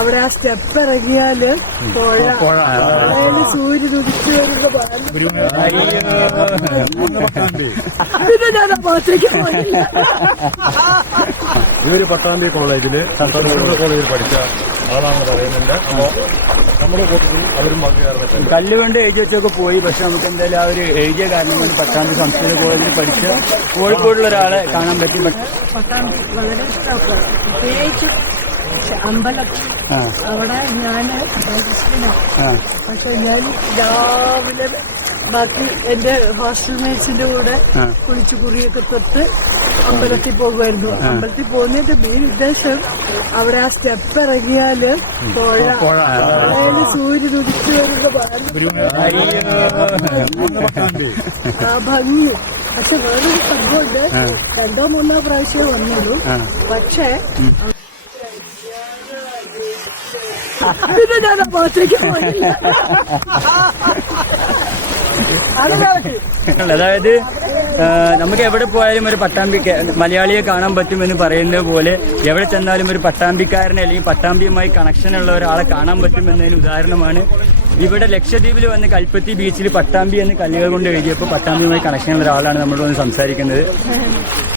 അവിടെ ആ സ്റ്റെപ്പ് ഇറങ്ങിയാല് പുഴയില് സൂര്യൻ ഉദിച്ചു വരുന്ന പിന്നെ ഞാൻ ആ ഭാഗത്തേക്ക് പോയില്ല. ഇവര് പട്ടാമ്പി കോളേജില് കോളേജിൽ പഠിച്ച ആളാണെന്ന് പറയുന്നുണ്ട്. അപ്പോ നമ്മുടെ കൂട്ടത്തിൽ അവരും പങ്കുചേർന്നിട്ടുണ്ട്. കല്ലുകൊണ്ട് എഴുതി വെച്ചൊക്കെ പോയി. പക്ഷെ നമുക്ക് എന്തായാലും ആ ഒരു എഴുതിയ കാരണം കൊണ്ട് പട്ടാമ്പി സംസ്കൃത കോളേജിൽ പഠിച്ച കോഴിക്കോടുള്ള ഒരാളെ കാണാൻ പറ്റി. പട്ടാമ്പി വളരെ ഇഷ്ടമാണ്, പ്രത്യേകിച്ച് അമ്പലം. അവിടെ ഞാന് പക്ഷെ ഞാൻ രാവിലെ ബാക്കി എന്റെ ഹോസ്റ്റൽ മേറ്റ്സിന്റെ കൂടെ കുളിച്ചു കുറിയൊക്കെ തൊട്ട് അമ്പലത്തിൽ പോകുമായിരുന്നു. അമ്പലത്തിൽ പോകുന്നതിന്റെ മെയിൻ ഉദ്ദേശം അവിടെ ആ സ്റ്റെപ്പ് ഇറങ്ങിയാല് പുഴയില് സൂര്യൻ ഉദിച്ചു വരുന്ന ആ ഭംഗി. പക്ഷെ വേറൊരു സംഭവമുണ്ട്, 2 or 3 പ്രാവശ്യം വന്നുള്ളൂ. പക്ഷേ പിന്നെ ഞാൻ ആ ഭാഗത്തേക്ക് പോയില്ല. അതായത് നമുക്ക് എവിടെ പോയാലും ഒരു മലയാളിയെ കാണാൻ പറ്റുമെന്ന് പറയുന്നത് പോലെ എവിടെ ചെന്നാലും ഒരു പട്ടാമ്പിക്കാരനെ അല്ലെങ്കിൽ പട്ടാമ്പിയുമായി കണക്ഷൻ ഉള്ള ഒരാളെ കാണാൻ പറ്റുമെന്നതിന് ഉദാഹരണമാണ് ഇവിടെ ലക്ഷദ്വീപിൽ വന്ന് കൽപ്പത്തി ബീച്ചിൽ പട്ടാമ്പി എന്ന് കല്ലുകൾ കൊണ്ട് എഴുതിയപ്പോൾ പട്ടാമ്പിയുമായി കണക്ഷൻ ഉള്ള ഒരാളാണ് നമ്മളോട് സംസാരിക്കുന്നത്.